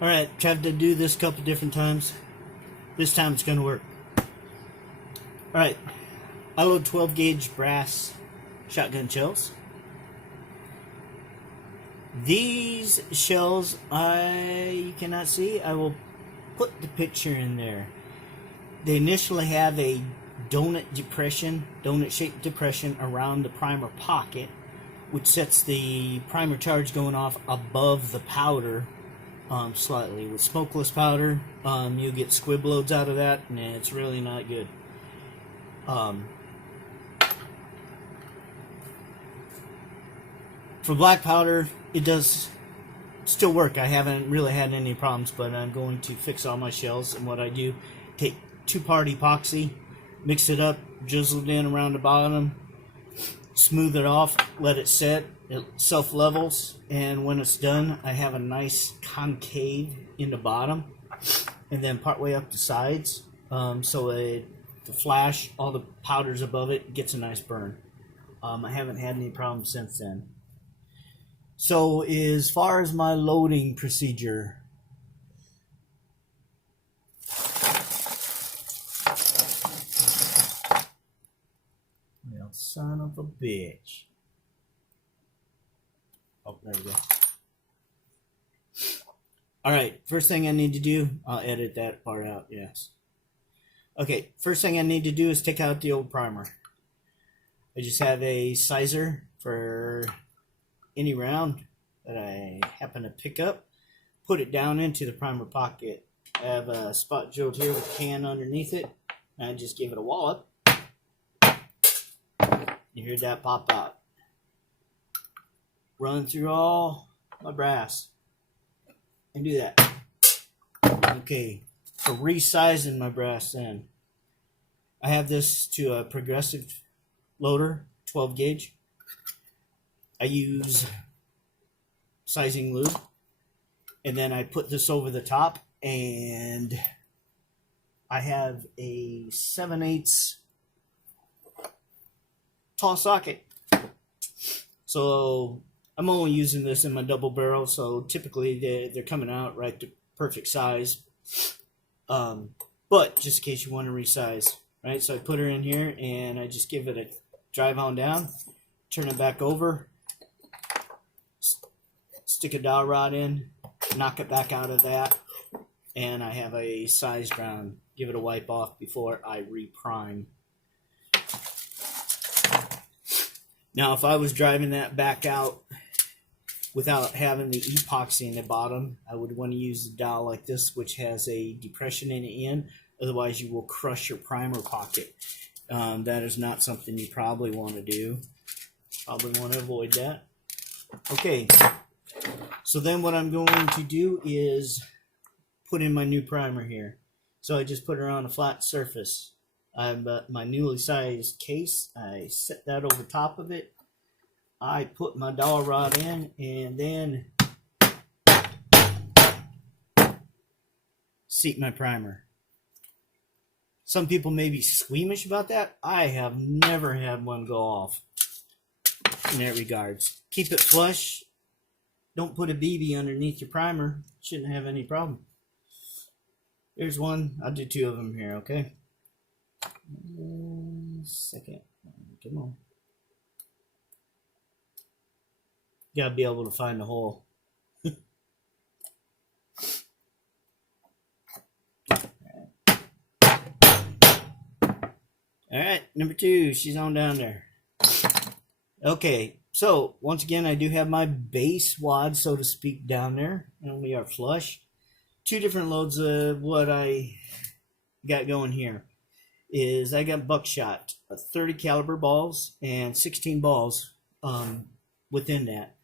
Alright, tried to do this a couple different times. This time it's going to work. Alright, I load 12 gauge brass shotgun shells. These shells you cannot see. I will put the picture in there. They initially have a donut shaped depression around the primer pocket, which sets the primer charge going off above the powder slightly. With smokeless powder, you'll get squib loads out of that, and it's really not good. For black powder, it does still work. I haven't really had any problems, but I'm going to fix all my shells. And what I do, take 2-part epoxy, mix it up, drizzle it in around the bottom, smooth it off, let it set, it self-levels, and when it's done, I have a nice concave in the bottom, and then partway up the sides, so the flash, all the powders above it, gets a nice burn. I haven't had any problems since then. So as far as my loading procedure, well, son of a bitch. Oh, there we go. Alright, first thing I need to do, I'll edit that part out, yes. Okay, first thing I need to do is take out the old primer. I just have a sizer for any round that I happen to pick up, put it down into the primer pocket. I have a spot drilled here with a can underneath it, and I just give it a wallop. You hear that pop out. Run through all my brass and do that. Okay, for resizing my brass then, I have this to a progressive loader, 12 gauge. I use sizing lube, and then I put this over the top, and I have a 7/8 tall socket. So I'm only using this in my double barrel, so typically they're coming out right to perfect size. But just in case you want to resize, right? So I put her in here, and I just give it a drive on down, turn it back over, stick a dowel rod in, knock it back out of that, and I have a sized round. Give it a wipe off before I reprime. Now, if I was driving that back out without having the epoxy in the bottom, I would want to use a dowel like this, which has a depression in the end. Otherwise, you will crush your primer pocket. That is not something you probably want to do. Probably want to avoid that. Okay, so then what I'm going to do is put in my new primer here. So I just put her on a flat surface. I've got my newly sized case. I set that over top of it. I put my dowel rod in, and then seat my primer. Some people may be squeamish about that. I have never had one go off in that regards. Keep it flush. Don't put a BB underneath your primer. Shouldn't have any problem. There's one. I'll do 2 of them here, okay? Second. Come on. Gotta be able to find the hole. Alright, number 2, she's on down there. Okay, so once again, I do have my base wad, so to speak, down there, and we are flush. 2 different loads of what I got going here is I got Buckshot, 30 caliber balls and 16 balls within that.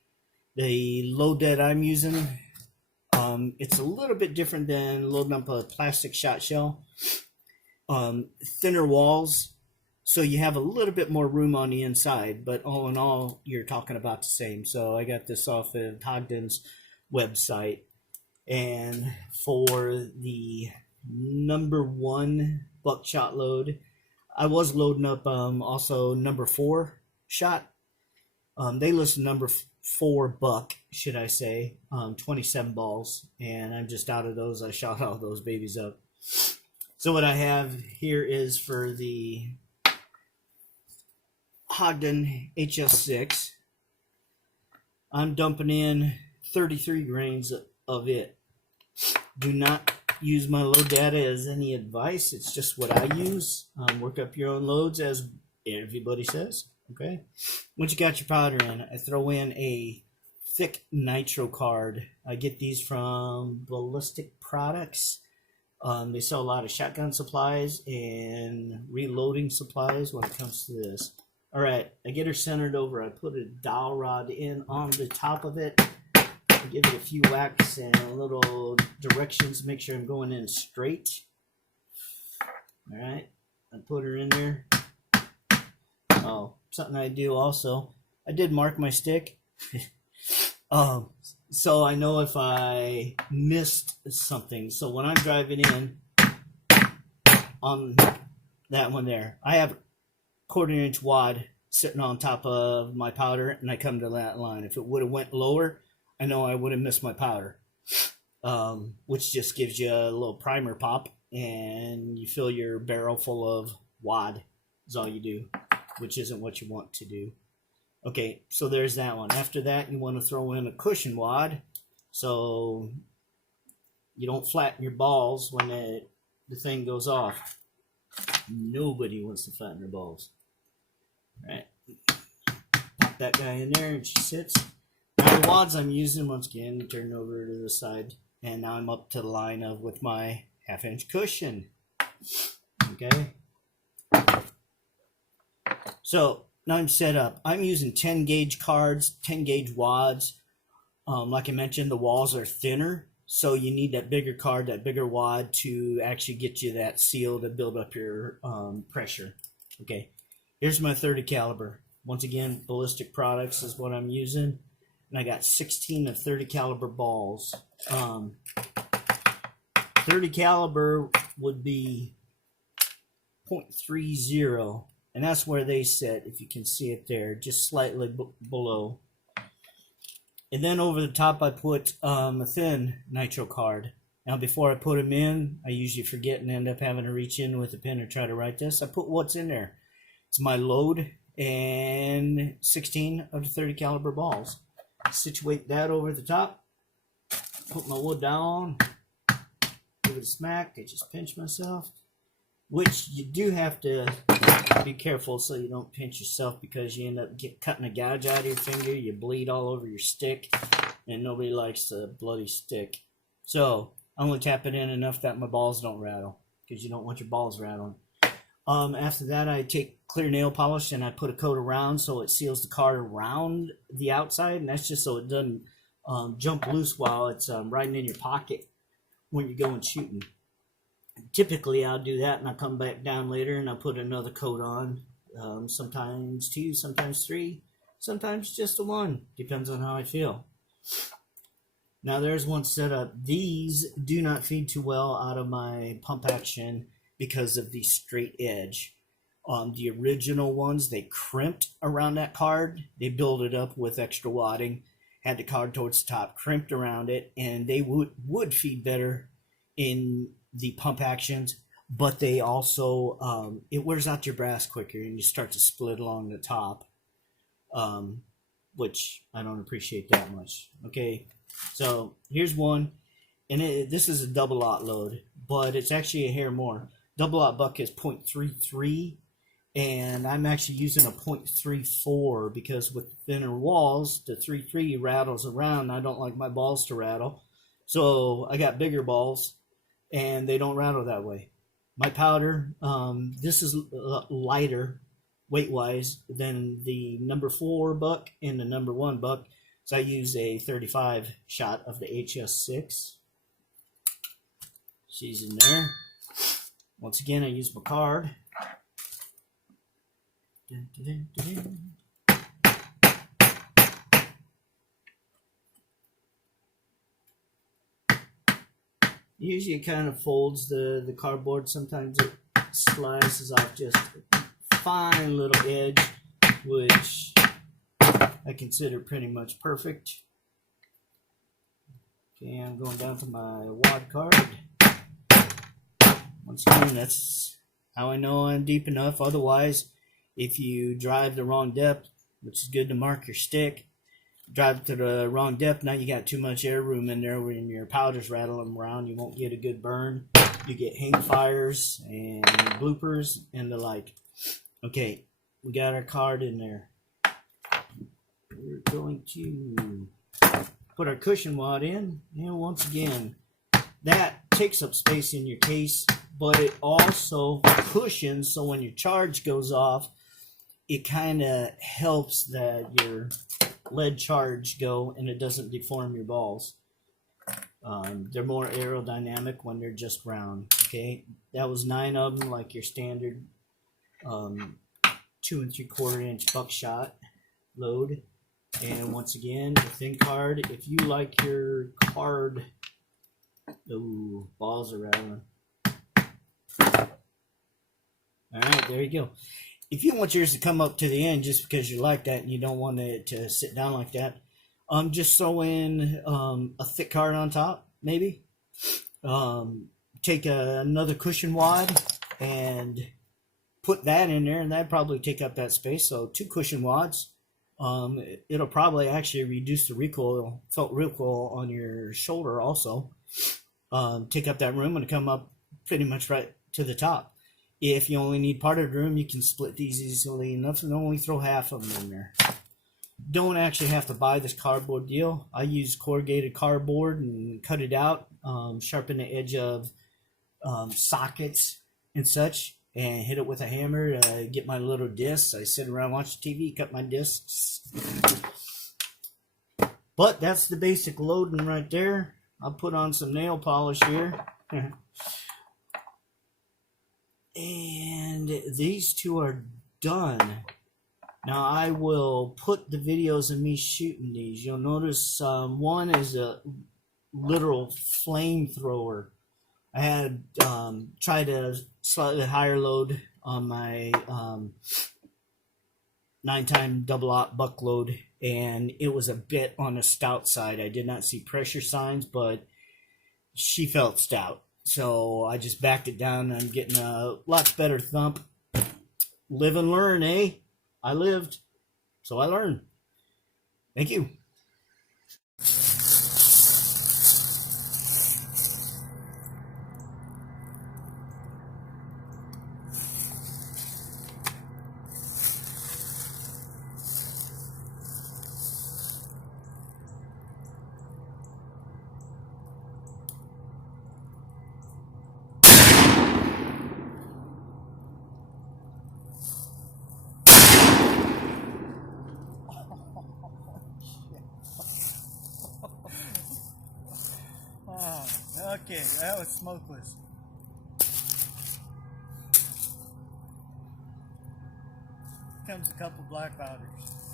The load that I'm using, it's a little bit different than loading up a plastic shot shell. Thinner walls, so you have a little bit more room on the inside, but all in all, you're talking about the same. So I got this off of Hodgdon's website, and for the number 1 Buckshot load, I was loading up also number 4 shot. They listed number buck, should I say, 27 balls, and I'm just out of those. I shot all those babies up. So what I have here is for the Hodgdon HS-6. I'm dumping in 33 grains of it. Do not use my load data as any advice. It's just what I use. Work up your own loads, as everybody says. Okay. Once you got your powder in, I throw in a thick nitro card. I get these from Ballistics Products. They sell a lot of shotgun supplies and reloading supplies when it comes to this. All right, I get her centered over. I put a dowel rod in on the top of it. I give it a few whacks and a little directions to make sure I'm going in straight. All right, I put her in there. Oh, something I do also, I did mark my stick. So I know if I missed something. So when I'm driving in on that one there, I have a 1/4 inch wad sitting on top of my powder, and I come to that line. If it would have went lower, I know I would have missed my powder, which just gives you a little primer pop, and you fill your barrel full of wad is all you do, which isn't what you want to do. Okay, so there's that one. After that, you want to throw in a cushion wad so you don't flatten your balls when the thing goes off. Nobody wants to flatten their balls. All right, pop that guy in there and she sits. Now the wads I'm using, once again, turn over to the side, and now I'm up to the line of with my 1/2 inch cushion. Okay. So now I'm set up. I'm using 10 gauge cards, 10 gauge wads. Like I mentioned, the walls are thinner, so you need that bigger card, that bigger wad to actually get you that seal to build up your pressure. Okay, here's my 30 caliber. Once again, Ballistics Products is what I'm using, and I got 16 of 30 caliber balls. 30 caliber would be 0.30. And that's where they sit, if you can see it there, just slightly below. And then over the top, I put a thin nitro card. Now, before I put them in, I usually forget and end up having to reach in with a pen or try to write this. I put what's in there. It's my load and 16 of the 30 caliber balls. Situate that over the top. Put my wood down. Give it a smack. I just pinch myself. Which you do have to be careful so you don't pinch yourself, because you end up cutting a gouge out of your finger. You bleed all over your stick, and nobody likes a bloody stick. So I only tap it in enough that my balls don't rattle, because you don't want your balls rattling. After that, I take clear nail polish and I put a coat around so it seals the card around the outside, and that's just so it doesn't jump loose while it's riding in your pocket when you're going shooting. Typically, I'll do that, and I'll come back down later, and I'll put another coat on. Sometimes 2, sometimes 3, sometimes just a 1. Depends on how I feel. Now, there's one setup. These do not feed too well out of my pump action because of the straight edge. The original ones, they crimped around that card. They built it up with extra wadding, had the card towards the top, crimped around it, and they would feed better in the pump actions, but they also it wears out your brass quicker, and you start to split along the top, which I don't appreciate that much. Okay, so here's one, and this is a double aught load, but it's actually a hair more. Double aught buck is 0.33, and I'm actually using a 0.34 because with thinner walls, the 3.3 rattles around. I don't like my balls to rattle, so I got bigger balls, and they don't rattle that way. My powder, this is lighter weight-wise than the number 4 buck and the number 1 buck, so I use a 35 shot of the HS-6. She's in there. Once again, I use my card. Dun, dun, dun, dun. Usually it kind of folds the cardboard. Sometimes it slices off just a fine little edge, which I consider pretty much perfect. Okay, I'm going down to my wad card. Once again, that's how I know I'm deep enough. Otherwise, if you drive the wrong depth, which is good to mark your stick, drive to the wrong depth, now you got too much air room in there when your powder's rattling around. You won't get a good burn. You get hang fires and bloopers and the like. Okay, we got our card in there. We're going to put our cushion wad in. And once again, that takes up space in your case, but it also cushions, so when your charge goes off, it kind of helps that your lead charge go and it doesn't deform your balls. They're more aerodynamic when they're just round. Okay, that was 9 of them, like your standard 2 3/4 inch buckshot load. And once again, a thin card. If you like your card, ooh, balls are rattling. All right, there you go. If you want yours to come up to the end just because you like that and you don't want it to sit down like that, just throw in a thick card on top, maybe. Take another cushion wad and put that in there, and that'd probably take up that space. So 2 cushion wads. It'll probably actually reduce the recoil, felt recoil on your shoulder also. Take up that room and come up pretty much right to the top. If you only need part of the room, you can split these easily enough and only throw half of them in there. Don't actually have to buy this cardboard deal. I use corrugated cardboard and cut it out, sharpen the edge of sockets and such, and hit it with a hammer to get my little discs. I sit around, watch TV, cut my discs. But that's the basic loading right there. I'll put on some nail polish here. And these 2 are done. Now I will put the videos of me shooting these. You'll notice one is a literal flamethrower. I had tried a slightly higher load on my 9-time double-aught buck load, and it was a bit on the stout side. I did not see pressure signs, but she felt stout. So I just backed it down. I'm getting a lot better thump. Live and learn, eh? I lived, so I learned. Thank you. Okay, that was Smokeless. Comes a couple black powders.